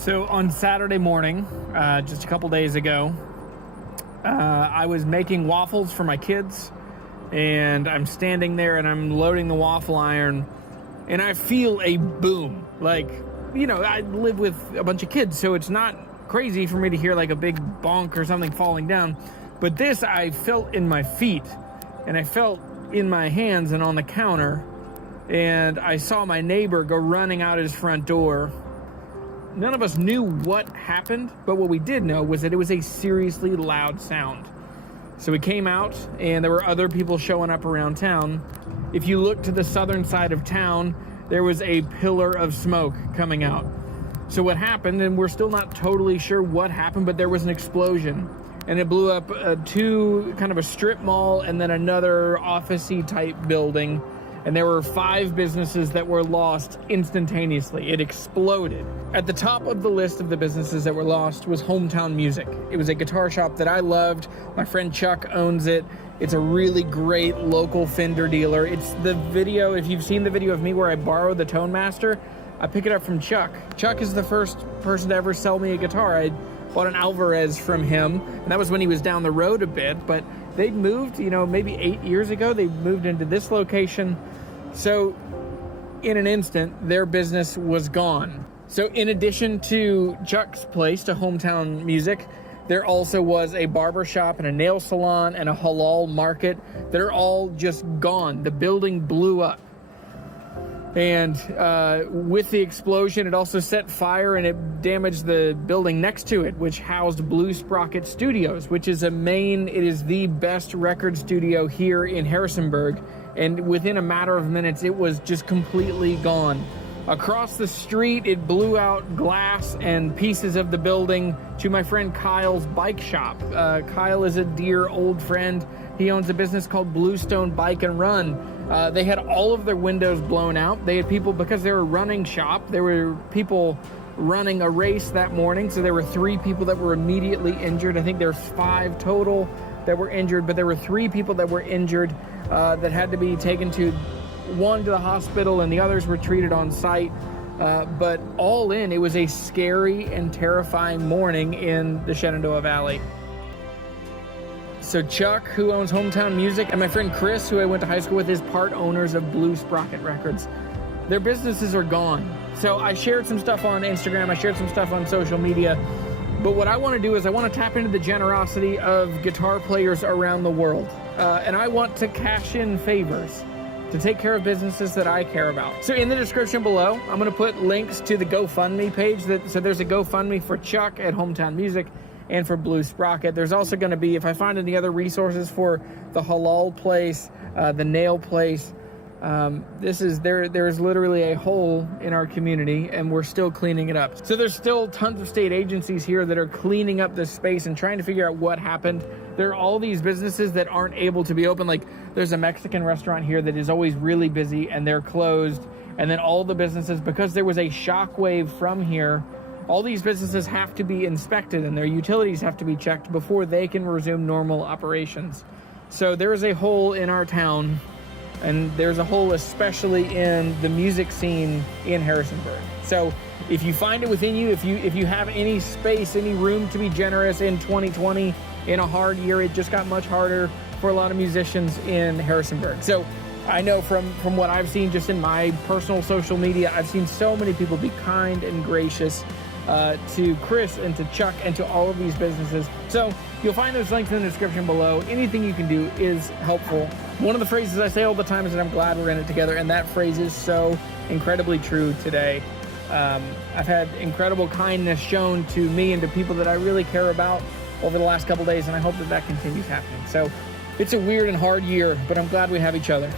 So on Saturday morning, just a couple days ago, I was making waffles for my kids, and I'm standing there and I'm loading the waffle iron, and I feel a boom. Like, you know, I live with a bunch of kids, so it's not crazy for me to hear like a big bonk or something falling down. But this I felt in my feet, and I felt in my hands and on the counter, and I saw my neighbor go running out his front door. None of us knew what happened, but what we did know was that it was a seriously loud sound. So we came out, and there were other people showing up around town. If you look to the southern side of town, there was a pillar of smoke coming out. So what happened, and we're still not totally sure what happened, but there was an explosion, and it blew up two, kind of a strip mall, and then another office-y type building. And there were 5 businesses that were lost instantaneously. It exploded. At the top of the list of the businesses that were lost was Hometown Music. It was a guitar shop that I loved. My friend Chuck owns it. It's a really great local Fender dealer. It's the video, if you've seen the video of me where I borrowed the Tone Master, I pick it up from Chuck. Chuck is the first person to ever sell me a guitar. I bought an Alvarez from him, and that was when he was down the road a bit, but they moved, you know, maybe 8 years ago. They moved into this location. So in an instant, their business was gone. So in addition to Chuck's place, to Hometown Music, there also was a barber shop and a nail salon and a halal market that are all just gone. The building blew up. And with the explosion, it also set fire and it damaged the building next to it, which housed Sprocket Studios, which is it is the best record studio here in Harrisonburg. And within a matter of minutes, it was just completely gone. Across the street, it blew out glass and pieces of the building to my friend Kyle's bike shop. Kyle is a dear old friend. He owns a business called Bluestone Bike and Run. They had all of their windows blown out. They had people, because they were a running shop, there were people running a race that morning. So there were 3 people that were immediately injured. I think there's 5 total that were injured, but there were 3 people that were injured that had to be taken to, one to the hospital and the others were treated on site. But all in, it was a scary and terrifying morning in the Shenandoah Valley. So Chuck, who owns Hometown Music, and my friend Chris, who I went to high school with, is part owners of Sprocket Records. Their businesses are gone. So I shared some stuff on Instagram, I shared some stuff on social media, but what I want to do is I want to tap into the generosity of guitar players around the world. And I want to cash in favors to take care of businesses that I care about. So in the description below, I'm going to put links to the GoFundMe page. So there's a GoFundMe for Chuck at Hometown Music and for Sprocket. There's also going to be, if I find any other resources for the halal place, the nail place, there's literally a hole in our community and we're still cleaning it up. So there's still tons of state agencies here that are cleaning up this space and trying to figure out what happened. There are all these businesses that aren't able to be open. Like there's a Mexican restaurant here that is always really busy and they're closed. And then all the businesses, because there was a shockwave from here, all these businesses have to be inspected and their utilities have to be checked before they can resume normal operations. So there is a hole in our town, and there's a hole especially in the music scene in Harrisonburg. So if you find it within you, if you have any space, any room to be generous in 2020, in a hard year, it just got much harder for a lot of musicians in Harrisonburg. So I know from what I've seen just in my personal social media, I've seen so many people be kind and gracious to Chris and to Chuck and to all of these businesses. So you'll find those links in the description below. Anything you can do is helpful. One of the phrases I say all the time is that I'm glad we're in it together, and that phrase is so incredibly true today. I've had incredible kindness shown to me and to people that I really care about over the last couple days, and I hope that continues happening. So it's a weird and hard year, but I'm glad we have each other.